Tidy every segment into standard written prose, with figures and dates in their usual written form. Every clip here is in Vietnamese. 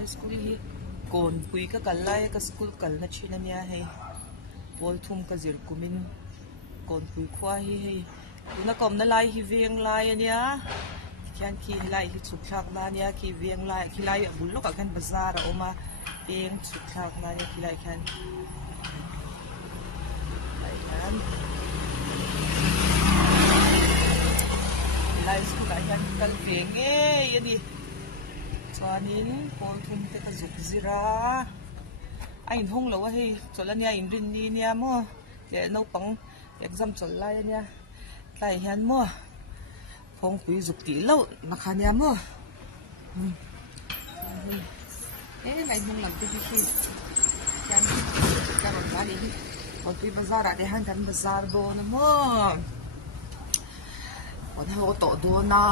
high school hi kon pui ka kalai ka school kal na china nia hei pol thum ka zir kumin kon pui khwa hi hei tuna kom na lai hi veng lai ania kian ki lai hi chuklak na nia ki veng lai ki lai bul lo ka kan bazar a oma eng chuklak na nia ki lai khan lai kan lai school lai khan kal veng e yani chuanin pol thum te ka zuk zira a in hong lo a hei cholania in rin ni nia mo le no pang exam chol lai ania lai hian mo phong pui zuk ti lo na khania mo lai hong lam te hi kan ka ba ni pol pui bazar a de han kan bazar bo na mo on ho to do na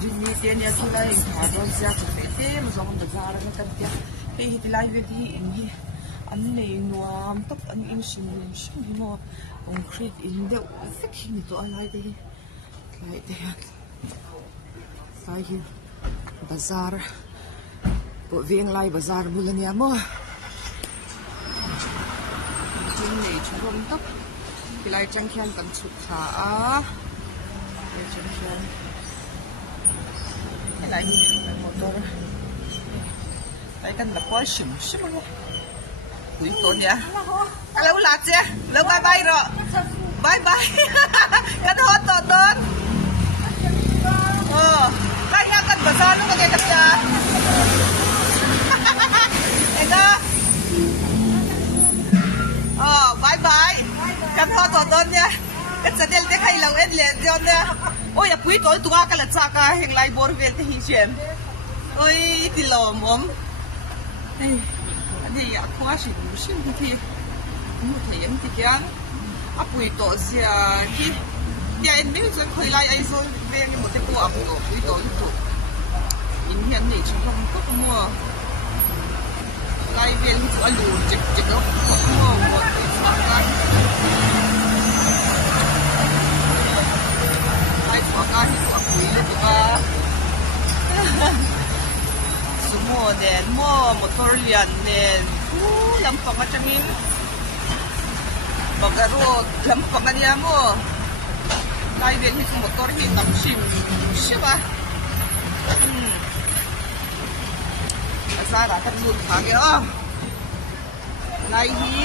Jini tiada kita yang ada siapa pete, macam bazar macam dia. Hei live di ini, ane nuam tak ane insin mo concrete ini dah fikir itu alai deh, alai deh. Saya bazar, buat veng lai bazar bulan ya mo. Jini cuman tak, kita cangkian kan suka, cangkian. Lại motor đây cần là quá xỉm xỉm luôn quý tốn nhá lâu lạc chưa lâu bye bye rồi bye bye cái hot tốn tốn cái nhà cần bờ sao nó có nghe thật chưa em đó bye bye cái hot tốn tốn nhá cái sẽ đến cái hay lâu hết liền cho nha ôi quý tối tụi cái là cha cái hình lại bor về thì hi chuyện ôi thì lò mồm đây đây ya quá xịn xịn thì một thời em thì kia quý tối gì thì em biết rồi khơi lại ai rồi về nhưng một cái bộ quý tối tụi in hiện này chúng không có mua lại về tụi anh lùn chực chực đó mua một cái sao cái của quý được ba semua dan motor lian dan lam pak macam ni bagarot lam pak dia mo lai ben hi motor hi tam sim siapa asal tak terus lagi lai hi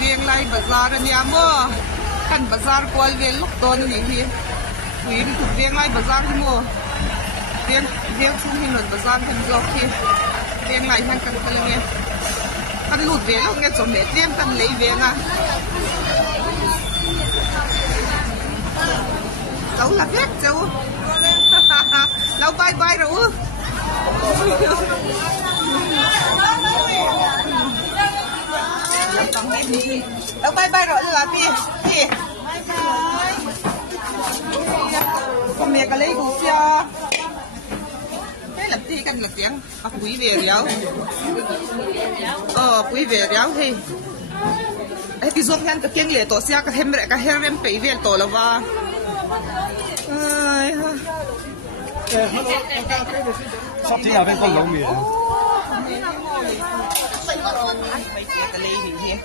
geng lai bazar dia mo kan bazar kual vel luk ton ni hi Queen thuộc viên lại bazar thì mua viên chung hình luận bazar thì do khi viên lại hàng cần cần nghe cần lụt về lúc nghe chồng mẹ viên cần lấy viên à cháu là phép cháu lâu bye bye rồi lâu bye bye rồi là gì con mẹ cái lấy đủ chưa? Thế làm gì cần là tiếng? Quý về réo. Quý về réo thì. Thì dùng hắn cái tiếng lệ tổ xe cái hem em phải về tổ là va. sắp chỉ là bên con lẩu miệng. Mấy cái lấy gì thế?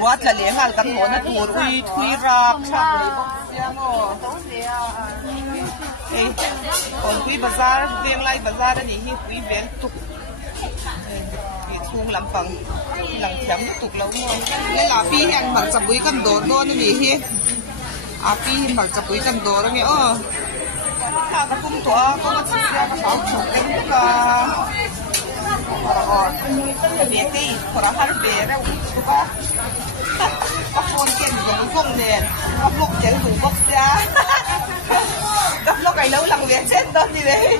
What là liền hàng căn hộ nó thua thui rạp sao lấy bóc xe ngô. Còn quý bazar viên lại bazar này hi quý viên tục. Thung làm bằng làm chấm tục lâu ngon. Nên là phi hẹn mặc chập quý cầm đồ đô nó gì hi. Phi mặc chập quý cầm đồ đó nghe Các cung tỏa có một chiếc xe có bảo chủ tính cả cái việc đi của nó hát về ra cũng có các con kia dùng dùng nền các lúc chạy dùng bốc ra các lúc này lâu lằng việc chết đơn đi đấy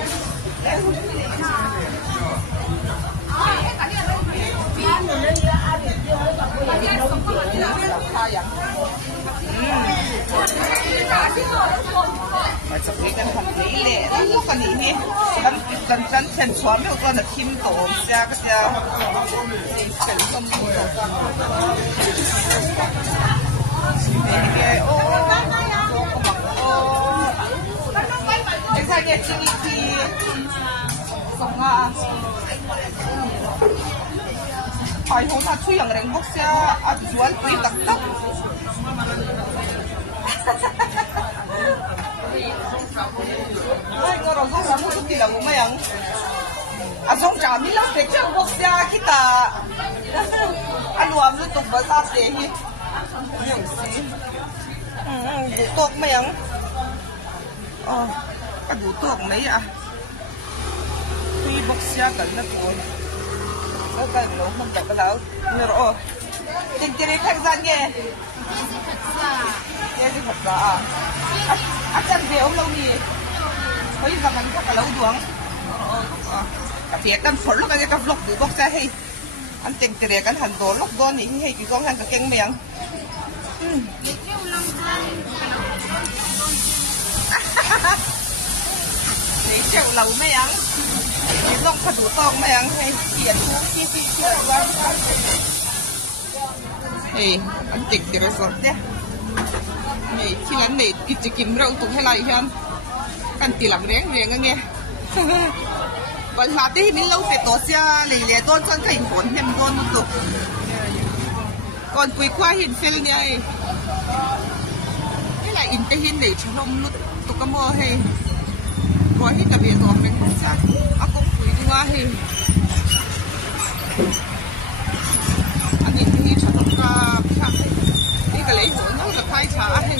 mà chụp cái căn hộp giấy lệ đó lúc cái này đi cần chân xóa mấy con là kim tổ ra cái ra chân không ô anh sai nghe chinh thì sống à phải hồ thắt chui yang reng bốc xe à jual quý tắc tắc ai ngồi rồi không muốn chút gì đâu mà yang à xong trả mi lắm để cho bốc xe kita anh luam luôn tục vào sao thế hi nhiều gì đủ tốt mà yang cái đủ tốt mấy à quý bốc xe cần nó cuốn cái lỗ không đẹp cái lỗ như rồi tiền tiền khách gian nghe nghe gì thật ra à chân về ông lâu nhỉ có gì rằng anh cái lỗ duống cái việc cần phở lúc cái vlog đủ bốc ra hay anh tiền tiền cái hành đồ lúc đó nhỉ hay cái con hành cái kinh miệng để chịu lâu mấy ăn cái lông thật đủ to mấy ăn hay tiền chi ra thì anh tỉnh cái rồi nhé này khi anh để kịch kiếm rau tụng hay lại hơn cần tiền làm rén rén nghe còn là tí mình lâu phải tổ xe lì tôn chân thành hồn hem tôn tục còn quý qua hiện phê này cái lại in cái hình để cho lông nó tụi cái mơ hay có hết cả việc rồi mình không sao à cũng quý đi qua thì anh nhìn thấy cho nó khác đi cái lấy hồn nó là khai trả hay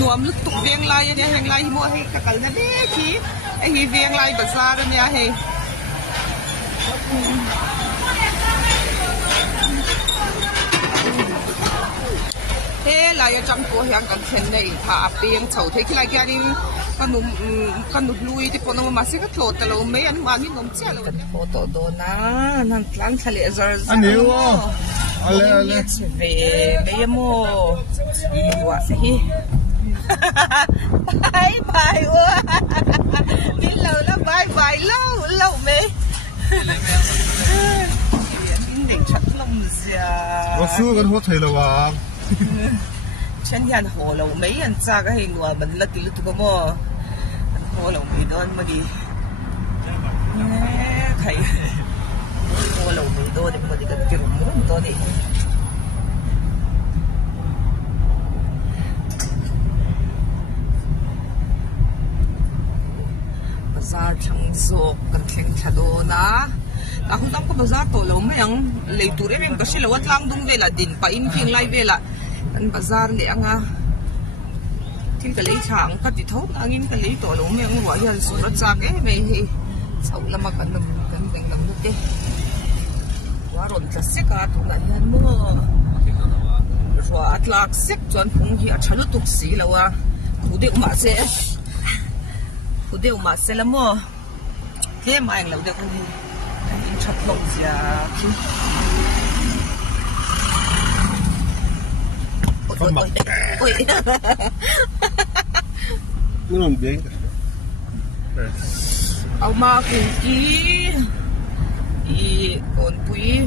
nuông lúc tụng viên lai này hàng lai mua hay cả cái đấy chứ anh ấy viên lai bật ra đó nha hay thế là trong cổ hàng cần tiền này thả tiền chầu thế cái này đi con nụt lui thì con nó mà sẽ cắt lột tao mấy anh mà như nôm chết rồi photo đó na nang plan thali azar anh hiểu ale về bây mo đi qua gì bye bye quá đi lâu lắm bye bye lâu mấy định chặt lông gì à我输緊好睇啦喎chân nhân hồ lầu mấy anh cha cái hình của mình là từ từ có hồ lầu mấy đó mà đi thầy hồ lầu mấy đó để mà đi cái kiểu muốn đó đi bazaar thằng dọc cần khen chả đồ na à không có bazaar tổ lầu mấy anh lấy tủ đấy mình có sẽ là wat lang dung về là đỉnh pa in phiền lại về là anh bazaar lệ nga thì cái lấy chẳng cái gì thốt anh in cái lấy tổ lầu mấy anh gọi là số rất xa cái về sau là mà cần làm được cái quá rồi chắc sẽ cả tụ lại nhân mua rồi at lạc xếp chọn phong hi achalo tục xí là wa khu đều mà sẽ là mua thế mà anh làm được không anh chặt lộn gì à ôi nó làm biến ông mà cũng kí thì còn quý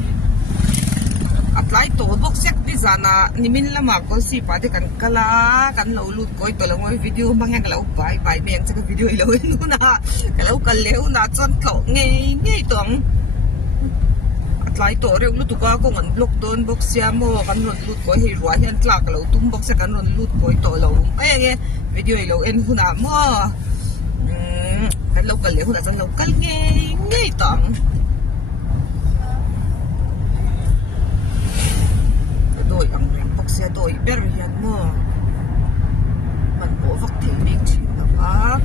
apply tổ bốc xếp đi ra na nimin là mà có gì phải thì cần lâu lụt coi tôi là ngồi video mang hàng lâu bài miệng cho cái video lâu luôn na cái lâu cần léo na chọn cậu nghe tuồng apply tổ rồi lụt tụi con ngẩn block tôn bốc xếp mua cần rồi lụt coi thì rồi hiện là cái lâu tung bốc xếp cần rồi lụt coi tôi lâu cái nghe video lâu em luôn na mua cái lâu cần léo là chọn lâu cần nghe tuồng đội ang bốc xe đội bé rồi hiện mua mình bỏ vật thì mình chỉ là ba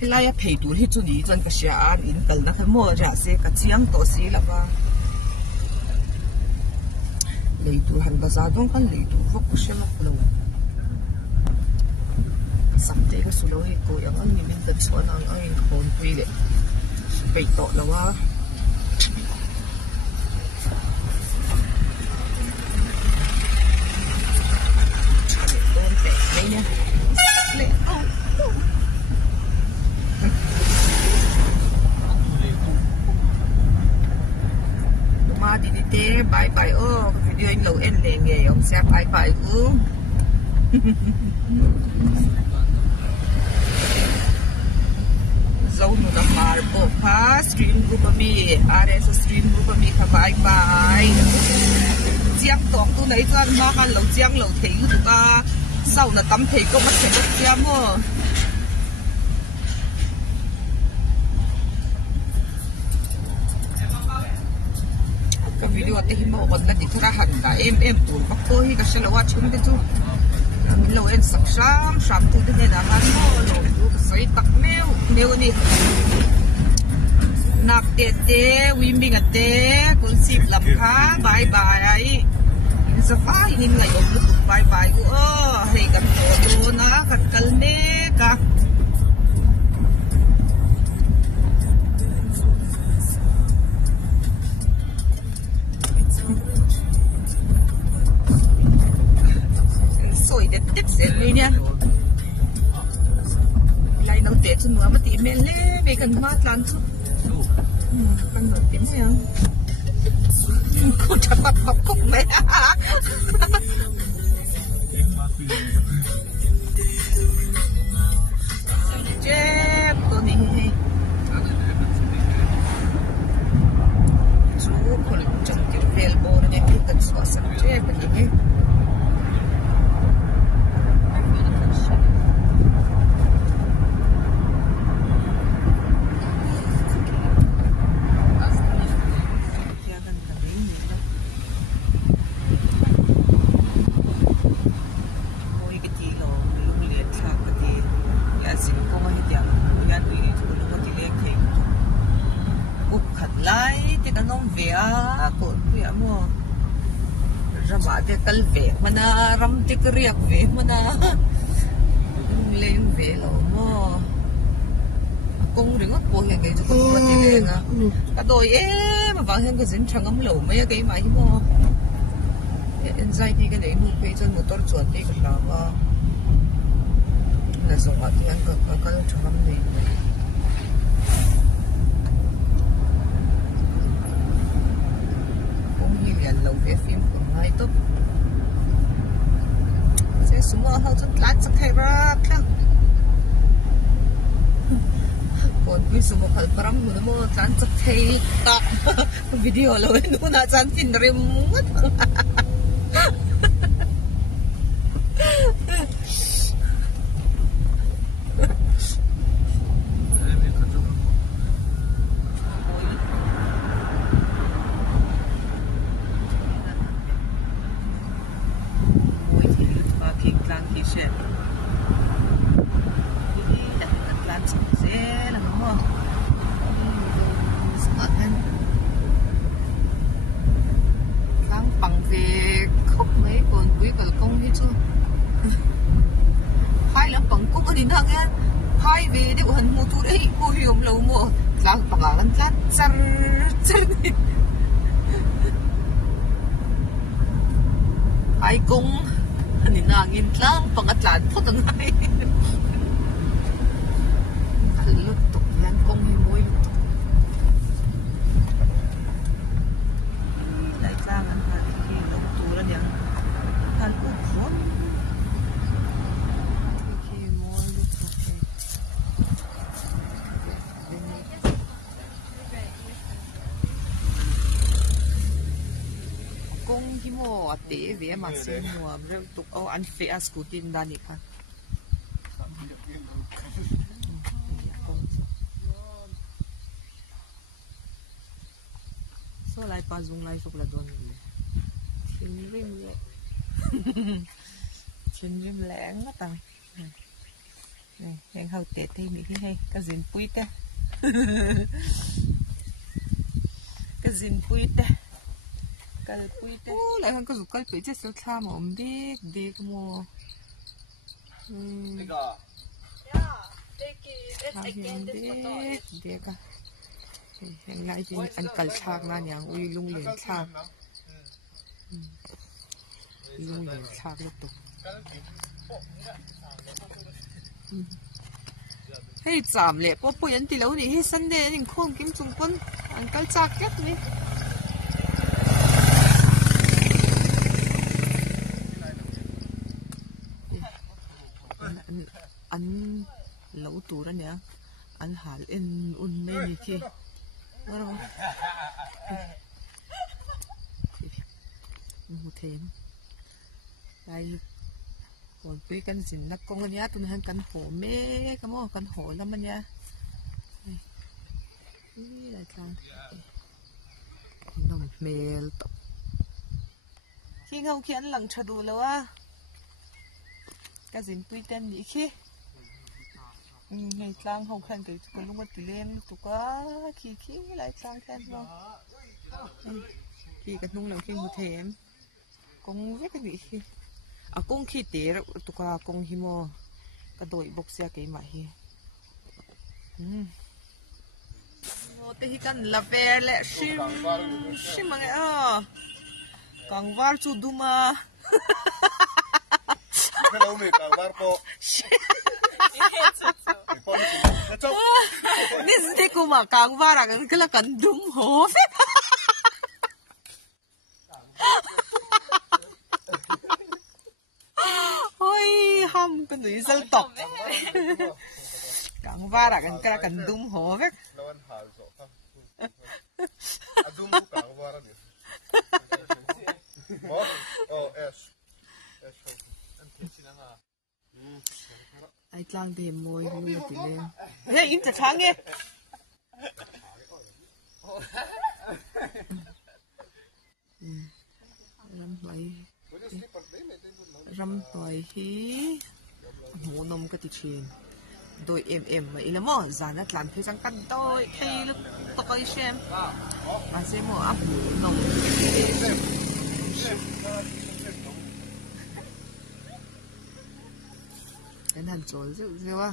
khi lại phải tụi hết chuẩn bị chân cái xe ăn in tận nó phải mua ra xe cái chiang tổ xí là ba lấy tụi hàng bazaar đông kan lấy tụi vóc xe lóc lâu sắm thế cái số lâu hết coi ang anh mình tận số nào anh hồn quy đấy bị tội là quá tôn tệ đấy nha mà đi bye bye video anh lâu em lên nghề ông xem bye bye dấu nó là mar bộ phá stream group mi RS stream group mi khá bye bye chiang tong tu này cho mà han lâu chiang lâu thấy tụ ta sau là tắm thấy có mất thể được chiang mà cái video thì mà còn là đi thora hẳn cả em buồn bắt tôi cái sẽ là watch chúng cái chú mình lâu em sắp sắm tu thế này là hắn mà lâu tu cái sấy tắc nêu đi nạp tiền té win bình té cũng xịp làm khá bye bye sa phá nhìn ngày ông lúc bye bye của hay cần đồ nó cần cần nè cả sôi để tiếp sẽ đi nha lại nấu tết cho nó mà tìm men lẽ về cần mát lắm chứ cần nấu tết gì không cô chặt bắt học cúc mẹ chết tôi đi chú còn trong cái vel bò này thì cần xóa sạch chết vậy nhé để tal về mà na ram tích riak về mà na lên về lo mo công đừng có buồn cái cho con có tiền lên à cái đôi mà vào hơn cái dính trắng ấm lẩu mấy cái máy mo anxiety cái đấy nuôi cái chân một tuần chuẩn đi cái đó mà là sống ở thì anh có trắng ấm này cũng như là lâu về phim của hai tốt semua hal tu lancar hebat lah. Kon gue semua hal perang mana mau lancar hebat. Video lo itu nak cantik remote. Ai cũng anh nangin lang pangatlan po tangay lutok yan kung himoy kailangan natin luturan yan halupon himoy lutok kung himo at di về mà xin mua rêu tục ô anh phải ăn scootin đan đi pan so lại pa dùng lại phục là đồn thiên rim lẹ thiên rim lẹng mất rồi này đang hậu tết thì mình hay cái gì pui ta cái gì pui ta cái pui ta lại hơn cái dục cái tuổi chết số xa mà ông biết đi cái mua đi cái hiện nay thì anh cẩn thận là nhàng uy lung liền thang lung liền thang liên tục hey chạm lệ bố bố anh đi lâu đi sân đê nhưng không kiếm trung quân anh cẩn thận kết đi an lâu tu ra nhá an hal in un mê ni khi rồi mu thêm đây còn với căn dinh nát con nhá tụi mình căn hồ mê cái món căn hồ lắm anh nhá đây là căn nồng mê tập khi không khi anh lằng chật đủ lâu à cái dinh tùy tên gì khi ngày trang hậu khăn cái lúc mà tụi lên tụi quá khi lại trang khen không khi cái nung lòng khi một thèm cũng rất cái gì khi cũng khi té tụi quá cũng hi mò cái đội bốc xe cái mà hi thế hi cần là về lệ sim mà nghe càng var chu duma cái đâu này càng var po Ni ko mà càng var cái là cần dum ho ôi ham cái gì dân tộc càng var cái là cần dum ho vậy ai trang thêm môi luôn là tỷ lên thế im chả sáng nghe ram hoài hí ngô nôm cái tiền đôi em mà ilamo zana tlan thế sang căn đôi thay lúc tôi xem mà xem một áp nồng cái hàng trốn rượu à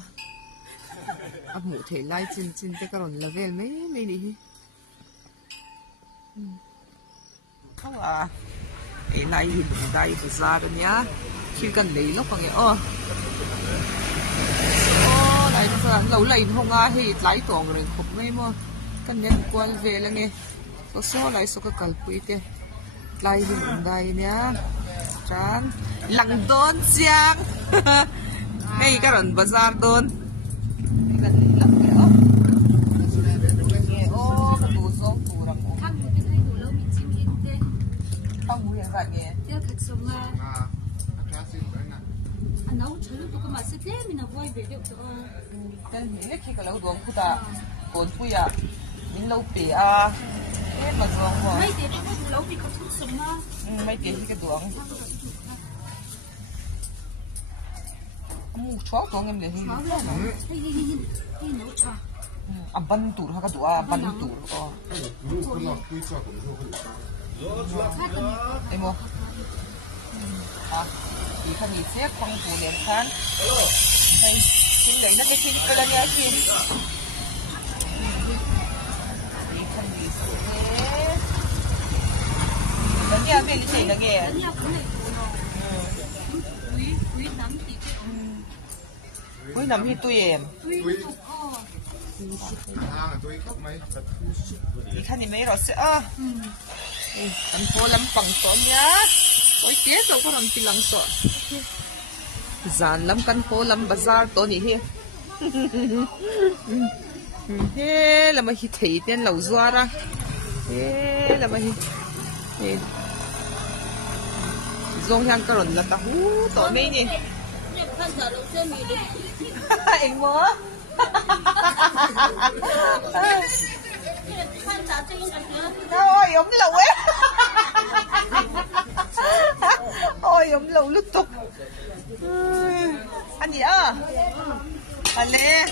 áp mũ thể lai trên cái còn là về mấy đi không à cái này thì đây thì ra rồi nhá khi cần lấy lúc bằng cái này nó lâu lấy không à thì lấy toàn rồi không mấy mà cần nên quan về là nghe có số lấy số cái cần quý cái lấy thì đây nhá trán lằng đốn giang ngay cái lần bazaar đốn gần lắm kìa ô cái đồ giống đồ làm ô thằng cái này đồ lâu bị chìm hết đấy không muốn hiện tại nghe tiếc thật sống à anh nấu chơi lúc có mà sẽ thế mình là vui về được rồi tên mình khi cái lâu đồ của ta còn vui à mình lâu bể à thế mà giống quá mấy tiền nó lâu bị có chút sống à mấy tiền cái đồ mu chó đồ em để hình hay nấu trà à bắn tủ hay cái đồ à bắn tủ em mua à thì khăn gì xếp không phủ liền khăn đây xin lấy nó cái xin cái là nhớ xin thì khăn gì xếp đánh nhau về lịch trình là kìa đánh nhau cái này quý lắm thì quý nằm hi tui em thì khăn gì mấy rồi sẽ thành phố lắm bằng tóm nhá ôi tiếc rồi có làm gì lắm sợ dàn lắm căn phố lắm bazaar to nhỉ he là mà hi thấy tên lẩu doa ra he là mà hi dòng hàng cái là ta hú tỏi mấy nhỉ anh mơ ôi ống lẩu ấy ôi ống lẩu lúc tục ăn gì à ăn lê